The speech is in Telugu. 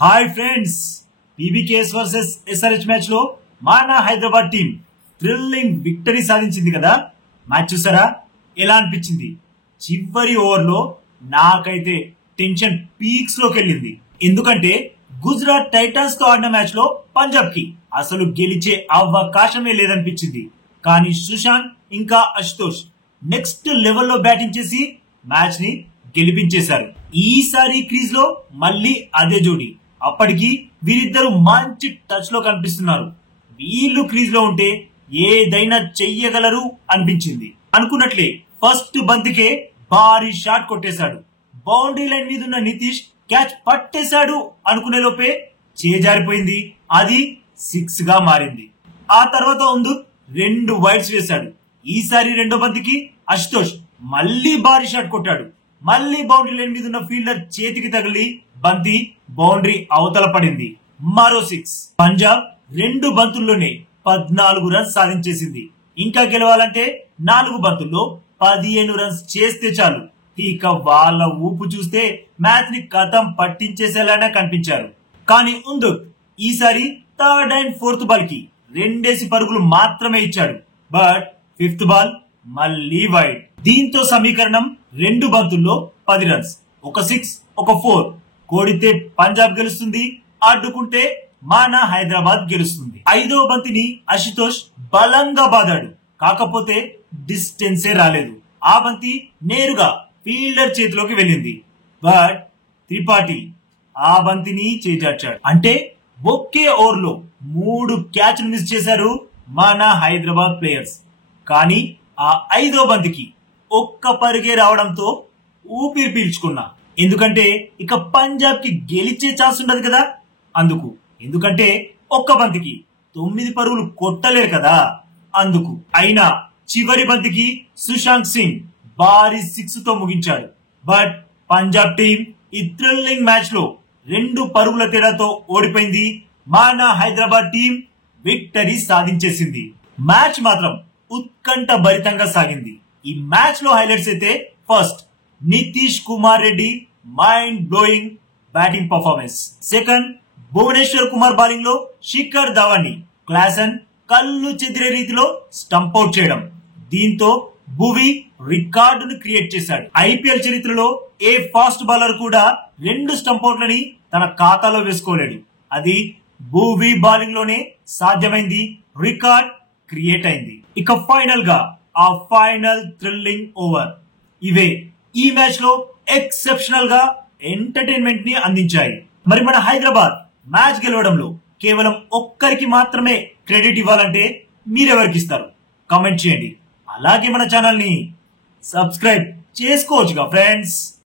Hi friends, PBKS versus SRH match లో మన హైదరాబాద్ టీం థ్రిల్లింగ్ విక్టరీ సాధించింది కదా. మ్యాచ్ చూసారా? ఎలా అనిపించింది? చివరి ఓవర్ లో నాకైతే టెన్షన్ పీక్స్ లోకి వెళ్ళింది. ఎందుకంటే గుజరాత్ టైటన్స్ తో ఆడిన మ్యాచ్ లో పంజాబ్ కి అసలు గెలిచే అవకాశమే లేదనిపించింది. కానీ సుశాంత్ ఇంకా అశుతోష్ నెక్స్ట్ లెవెల్లో బ్యాటింగ్ చేసి మ్యాచ్ ని గెలిపించేశారు. ఈసారి క్రీజ్ లో మళ్ళీ అదే జోడి. అప్పటికి వీరిద్దరు మంచి టచ్ లో కనిపిస్తున్నారు. వీళ్ళు క్రీజ్ లో ఉంటే ఏదైనా చెయ్యగలరు అనిపించింది. అనుకున్నట్లే ఫస్ట్ బంతికే భారీ షాట్ కొట్టేశాడు. బౌండరీ లైన్ మీద ఉన్న నితీష్ క్యాచ్ పట్టేశాడు అనుకునే లోపే చేజారిపోయింది. అది 6 గా మారింది. ఆ తర్వాత ఉందు 2 వైడ్స్ వేశాడు. ఈసారి రెండో బంతికి అశుతోష్ మళ్ళీ భారీ షాట్ కొట్టాడు. మళ్ళీ బౌండరీ లైన్ మీద ఉన్న ఫీల్డర్ చేతికి తగిలి బంతి బౌండరీ అవతల పడింది. మరో 6. పంజాబ్ 2 బంతుల్లోనే 14 రన్స్ సాధించేసింది. ఇంకా గెలవాలంటే 4 బంతుల్లో 15 రన్స్ చేస్తే చాలు. ఇక వాళ్ళ ఊపు చూస్తే మ్యాచ్ ని కథం పట్టించేసేలానే కనిపించారు. కానీ ఉందు ఈసారి థర్డ్ అండ్ ఫోర్త్ బాల్ కి 2 పరుగులు మాత్రమే ఇచ్చాడు. బట్ 5th బాల్ మళ్ళీ వైడ్. దీంతో సమీకరణం 2 బంతుల్లో 10 రన్స్, ఒక 6 ఒక 4. కోడితే పంజాబ్ గెలుస్తుంది, అడ్డుకుంటే మన హైదరాబాద్ గెలుస్తుంది. 5వ బంతిని అశుతోష్ బలంగా బాదాడు. కాకపోతే డిస్టెన్సే రాలేదు. ఆ బంతి నేరుగా ఫీల్డర్ చేతిలోకి వెళ్ళింది. బట్ త్రిపాఠి ఆ బంతిని చేజార్చాడు. అంటే ఒకే ఓవర్ లో 3 క్యాచ్లు మిస్ చేశారు మన హైదరాబాద్ ప్లేయర్స్. కానీ ఆ 5వ బంతికి ఒక్క పరుగే రావడంతో ఊపిరి పీల్చుకున్నా. ఎందుకంటే ఇక పంజాబ్ కి గెలిచే ఛాన్స్ ఉండదు కదా. అందుకు ఎందుకంటే ఒక్క బంతికి 9 పరుగులు కొట్టలేరు కదా. అందుకు అయినా చివరి బంతికి సుశాంత్ సింగ్ భారీ 6 తో ముగించాడు. బట్ పంజాబ్ టీం ఈ థ్రిల్లింగ్ మ్యాచ్ లో 2 పరుగుల తేడాతో ఓడిపోయింది. మన హైదరాబాద్ టీం విక్టరీ సాధించేసింది. మ్యాచ్ మాత్రం ఉత్కంఠ భరితంగా సాగింది. ఈ మ్యాచ్ లో హైలైట్స్ అయితే first Nitish Kumar Reddy mind blowing batting performance. Second Bhuvneshwar Kumar bowling లో శిఖర్ ధవన్ క్లాసన్ కళ్ళు చెదిరే రీతిలో స్టంప్ అవుట్ చేయడం. దీంతో భువి రికార్డును క్రియేట్ చేశాడు. ఐపీఎల్ చరిత్రలో ఏ ఫాస్ట్ బౌలర్ కూడా 2 స్టంప్ అవుట్లని తన ఖాతాలో వేసుకోలేడు. అది భువి బౌలింగ్ లోనే సాధ్యమైంది. రికార్డ్ క్రియేట్ అయింది. ఇక ఫైనల్ గా ఆ ఫైనల్ థ్రిల్లింగ్ ఓవర్ ఇవే ఈ మ్యాచ్ లో ఎక్సెప్షనల్ గా ఎంటర్టైన్మెంట్ ని అందించాయి. మరి మన హైదరాబాద్ మ్యాచ్ గెలవడంలో కేవలం ఒక్కరికి మాత్రమే క్రెడిట్ ఇవ్వాలంటే మీరెవరికి ఇస్తారు? కామెంట్ చేయండి. అలాగే మన ఛానల్ ని సబ్స్క్రైబ్ చేసుకోవచ్చుగా ఫ్రెండ్స్.